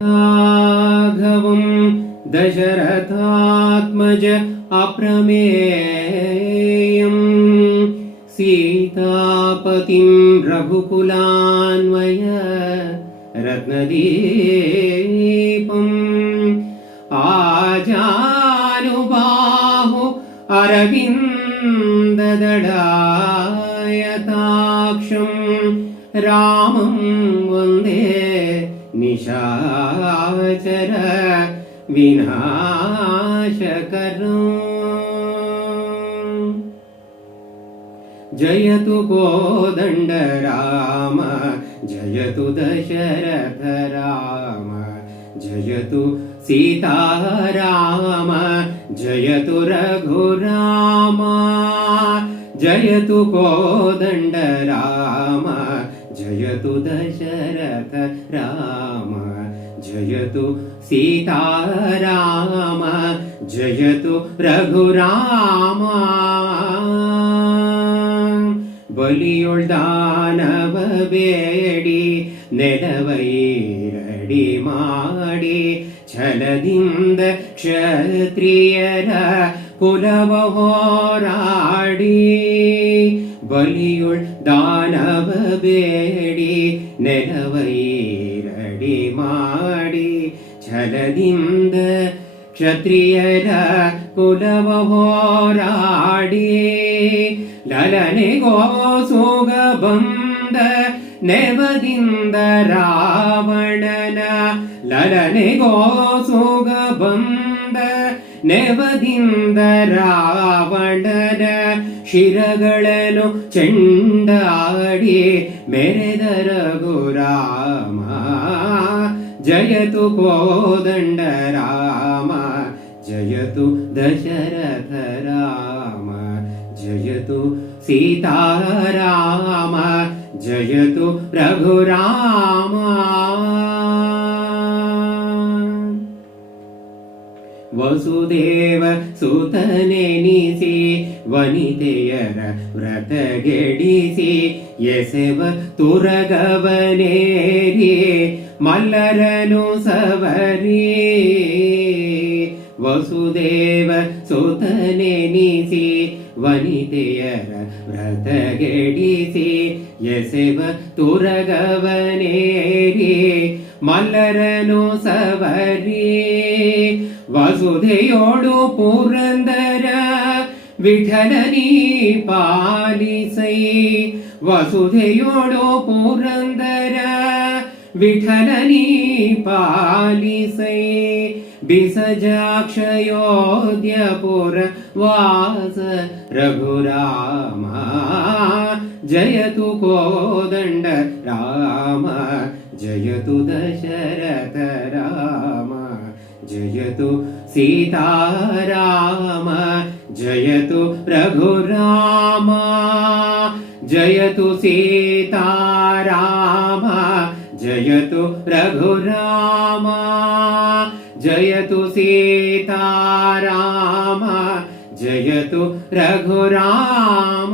राघवं दशरथात्मज अप्रमेयं सीतापतिं रघुकुलान्वय रत्नदीपम् आजानुबाहु अरविन्ददलायताक्षं रामं वन्दे निशाचर विनाशकरम्। जयतु कोदण्ड राम जयतु दशरथ राम जयतु सीताराम जयतु रघुराम जयतु कोदण्ड राम जयतु दशरथ राम जयतु सीताराम जयतु रघुराम। बलियुळ्दानव बेडी नेलवैरडी माडी छलदिंद क्षत्रियर कुलव होराडी बलियुळ्दानव बेडी नेलवैरडी माडी छलदिंद क्षत्रियर कुलव होराडी ललनेगो सोगबंद नेवदिंद रावणನ ललनेगो सोगबंद नेवदिंದ ರಾವಣನ ಶಿರಗಳನ್ನು ಚೆಂಡಾಡಿ ಮೆರೆದ ರಘುರಾಮ ಜಯತು ಕೋದಂಡ ರಾಮ ಜಯತು ದಶರಥ ರಾಮ ಜಯತು सीताराम जयतु रघुराम। वसुदेव सुतनेनिसी वनितेयर व्रतಗೆಡಿಸಿ ಎಸೆವ ತುರಗವನೇರಿ ಮಲ್ಲರನು ಸವರಿ वसुदेव सुतनेनिसी वनितेयर व्रतಗೆಡಿಸಿ ಎಸೆವ ತುರಗವನೇರಿ ಮಲ್ಲರನು ಸವರಿ ವಸುಧೆಯೋಡು ಪುರಂದರ ವಿಠಲನಿ ಪಾಲಿಸೈ ವಸುಧೆಯೋಡು ಪುರಂದರ ವಿಠಲನಿ ಪಾಲಿಸೈ बिसजाक्षयोध्यपुर वास रघुराम जयतु कोदण्ड राम जयतु दशरथ राम जयतु सीताराम जयतु रघुराम जयतु सीताराम जयतु रघुराम जयतु सीताराम जयतु रघुराम।